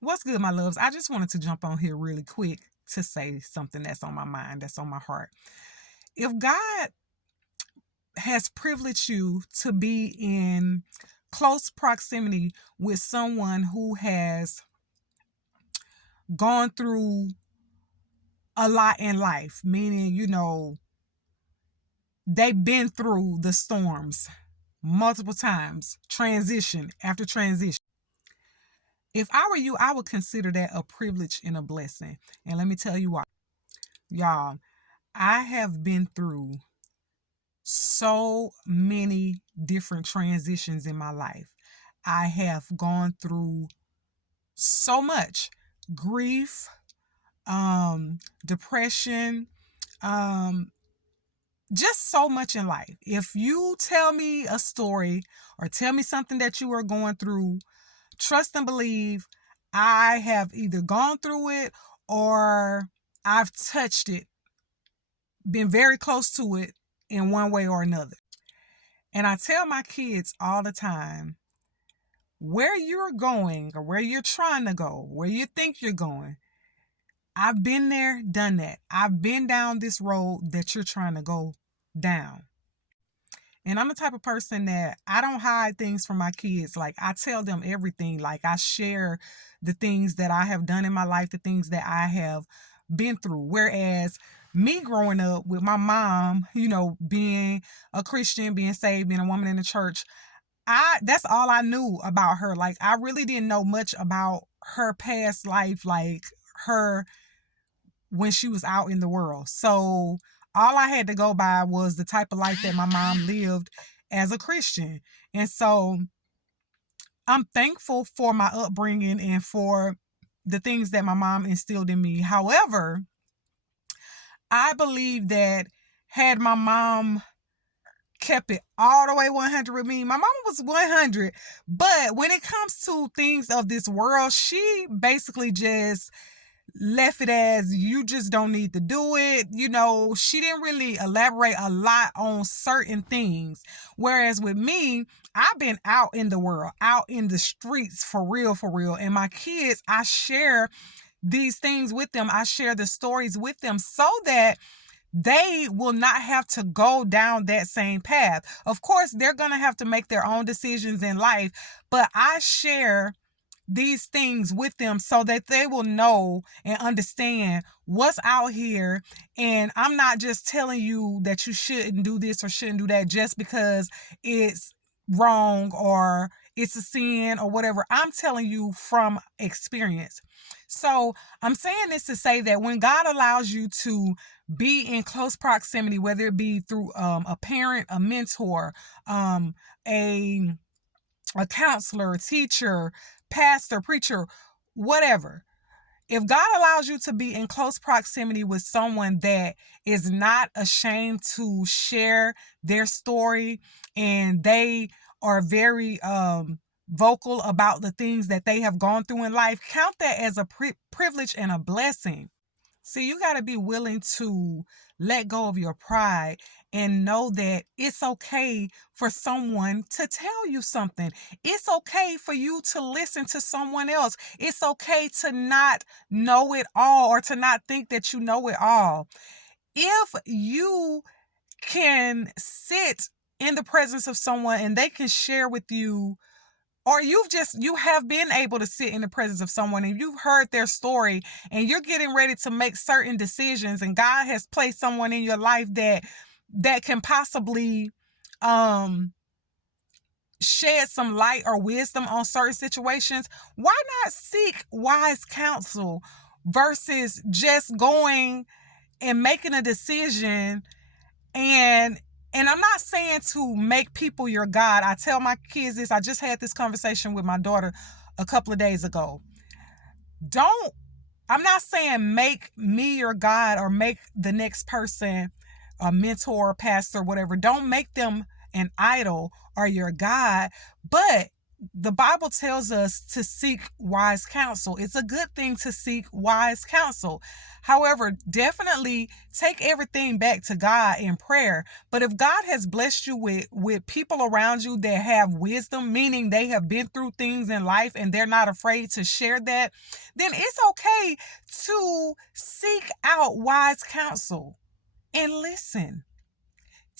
What's good, my loves? I just wanted to jump on here really quick to say something that's on my mind, that's on my heart. If God has privileged you to be in close proximity with someone who has gone through a lot in life, meaning, they've been through the storms multiple times, transition after transition. If I were you, I would consider that a privilege and a blessing. And let me tell you why. Y'all, I have been through so many different transitions in my life. I have gone through so much grief, depression, um, just so much in life. If you tell me a story or tell me something that you are going through, trust and believe I have either gone through it or I've touched it, been very close to it in one way or another. And I tell my kids all the time, where you're going or where you're trying to go, where you think you're going, I've been there, done that. I've been down this road that you're trying to go down. And I'm the type of person that I don't hide things from my kids. Like, I tell them everything. Like, I share the things that I have done in my life, the things that I have been through. Whereas me growing up with my mom, being a Christian, being saved, being a woman in the church, that's all I knew about her. Like, I really didn't know much about her past life, like her when she was out in the world. So all I had to go by was the type of life that my mom lived as a Christian. And so I'm thankful for my upbringing and for the things that my mom instilled in me. However, I believe that had my mom kept it all the way 100 with me, my mama was 100. But when it comes to things of this world, she basically just left it as, you just don't need to do it. She didn't really elaborate a lot on certain things. Whereas with me, I've been out in the world, out in the streets for real, for real. And my kids, I share these things with them. I share the stories with them so that they will not have to go down that same path. Of course, they're going to have to make their own decisions in life, but I share these things with them so that they will know and understand what's out here. And I'm not just telling you that you shouldn't do this or shouldn't do that just because it's wrong or it's a sin or whatever. I'm telling you from experience. So I'm saying this to say that when God allows you to be in close proximity, whether it be through a parent, a mentor, a counselor, a teacher, pastor, preacher, whatever. If God allows you to be in close proximity with someone that is not ashamed to share their story and they are very vocal about the things that they have gone through in life, count that as a privilege and a blessing. See, you got to be willing to let go of your pride and know that it's okay for someone to tell you something. It's okay for you to listen to someone else. It's okay to not know it all or to not think that you know it all. If you can sit in the presence of someone and they can share with you, or you have been able to sit in the presence of someone and you've heard their story and you're getting ready to make certain decisions, and God has placed someone in your life that can possibly shed some light or wisdom on certain situations, why not seek wise counsel versus just going and making a decision? And I'm not saying to make people your God. I tell my kids this. I just had this conversation with my daughter a couple of days ago. I'm not saying make me your God or make the next person a mentor, pastor, whatever. Don't make them an idol or your God. But the Bible tells us to seek wise counsel. It's a good thing to seek wise counsel. However, definitely take everything back to God in prayer. But if God has blessed you with people around you that have wisdom, meaning they have been through things in life and they're not afraid to share that, then it's okay to seek out wise counsel and listen.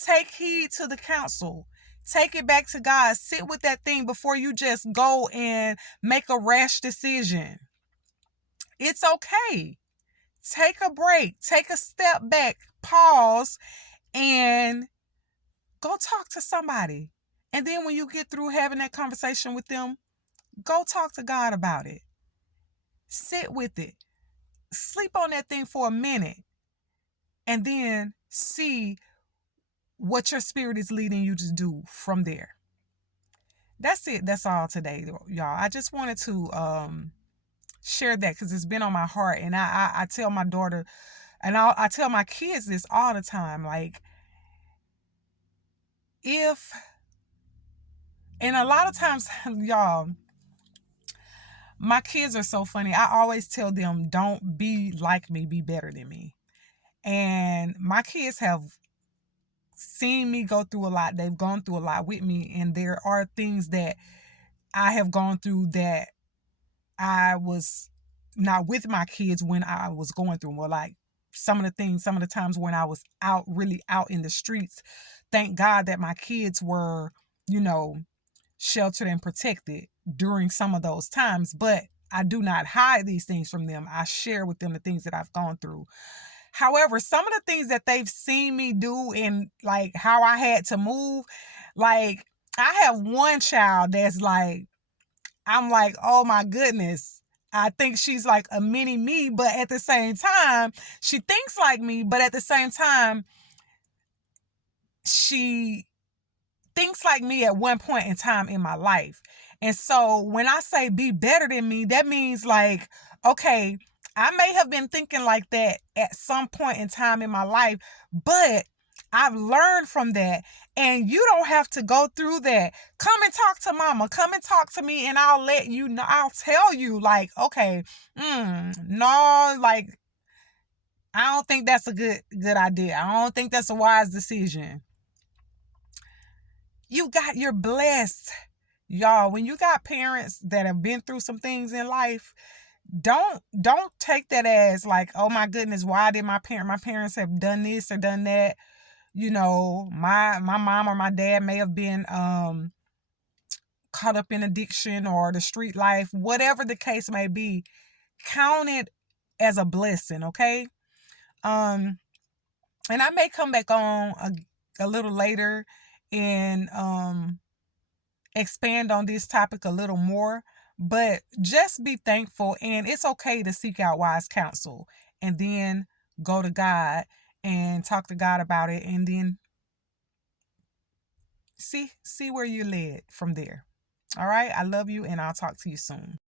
Take heed to the counsel. Take it back to God. Sit with that thing before you just go and make a rash decision. It's okay. Take a break. Take a step back. Pause and go talk to somebody. And then when you get through having that conversation with them, go talk to God about it. Sit with it. Sleep on that thing for a minute. And then see what your spirit is leading you to do from there. That's it. That's all today, y'all. I just wanted to share that because it's been on my heart. And I tell my daughter, and I tell my kids this all the time. Like, and a lot of times, y'all, my kids are so funny. I always tell them, don't be like me, be better than me. And my kids have seen me go through a lot. They've gone through a lot with me. And there are things that I have gone through that I was not with my kids when I was going through more. Like some of the times when I was really out in the streets, thank God that my kids were, sheltered and protected during some of those times. But I do not hide these things from them. I share with them the things that I've gone through. However, some of the things that they've seen me do and like how I had to move, like I have one child that's like, I'm like, oh my goodness. I think she's like a mini me, but at the same time, she thinks like me, but at the same time, she thinks like me at one point in time in my life. And so when I say be better than me, that means like, okay, I may have been thinking like that at some point in time in my life, but I've learned from that. And you don't have to go through that. Come and talk to mama. Come and talk to me and I'll let you know. I'll tell you like, okay, no, like, I don't think that's a good idea. I don't think that's a wise decision. You're blessed. Y'all, when you got parents that have been through some things in life, don't take that as like, oh my goodness, why did my parents have done this or done that? My mom or my dad may have been caught up in addiction or the street life, whatever the case may be. Count it as a blessing, okay? And I may come back on a little later and expand on this topic a little more, but just be thankful. And it's okay to seek out wise counsel and then go to God and talk to God about it, and then see where you're led from there. All right, I love you and I'll talk to you soon.